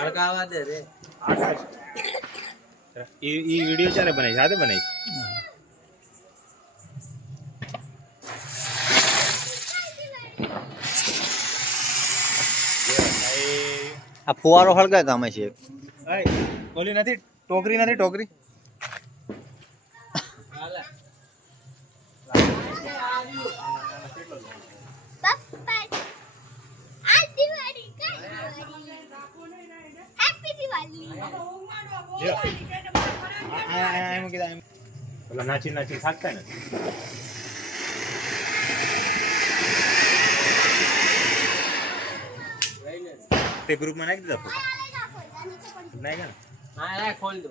અડકાવા દે રે ઈ વિડિયો ચાલે બનાવી સાથે બનાવી આ ફુવારો હળગાય તમે છે ઓલી નથી ટોકરી નથી ટોકરી નાચી નાચી થાકતા ને તે ગ્રુપમાં નાખી દીધા નાખ્યા હા ખોલ દો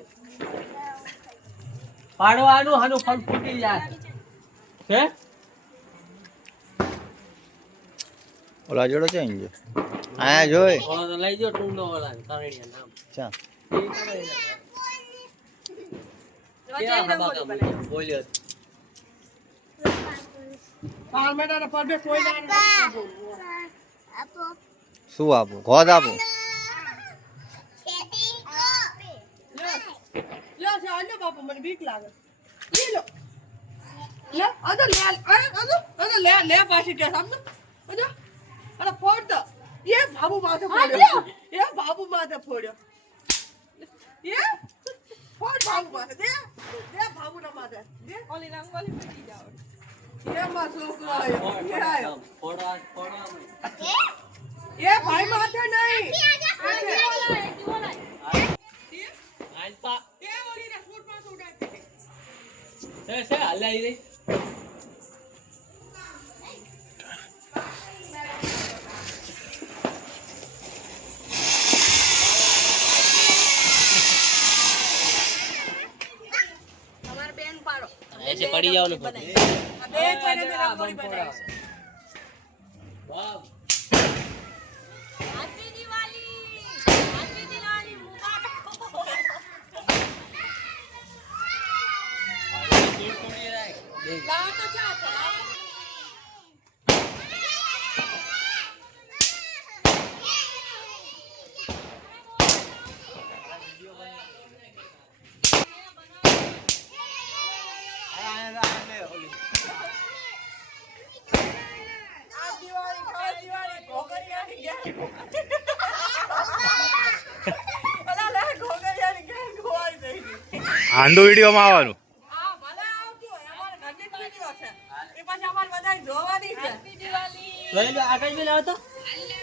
પાડો આનું હાનું ફળ ફૂટી જાય છે ઓલા જોડો છે ઇંજો આયા જોઈ ઓલો તો લઈ જો ટુંડો ઓલા કારણિયા નામ ચા બોલ્યો શું આપું ગોદ આપું મને બીક લાગે લે અદો લે લે પાછી કે સમજો અદો અરે ફોડ દો એ બાબુ માથે ફોડ્યો એ બાબુ માથે ફોડ્યો એ ફોડ બાબુ માથે દે બાબુ ના માથે દે ઓલી રંગોલી પડી જાવ એ માં છોકરો આયો એ આયો ફોડો એ ભાઈ માથે નહીં આલ્પા એ ઓલી ના ફૂટ માં ઉડાડી છે હલાઈ રે તમાર બેન પાડો ऐसे पड़ी जाओ ना આ બે ચાલે રંગોળી બનાવી વાહ હેપી દિવાળી મુબારક લાવ તો ચા આંધો વિડીયોમાં આવવાનું હા ભલે આવજો અમાર ઘરની વિડિયો છે એ પાછી અમાર બધાય જોવાની છે જોઈ લો આગળ બી લાવ તો હાલે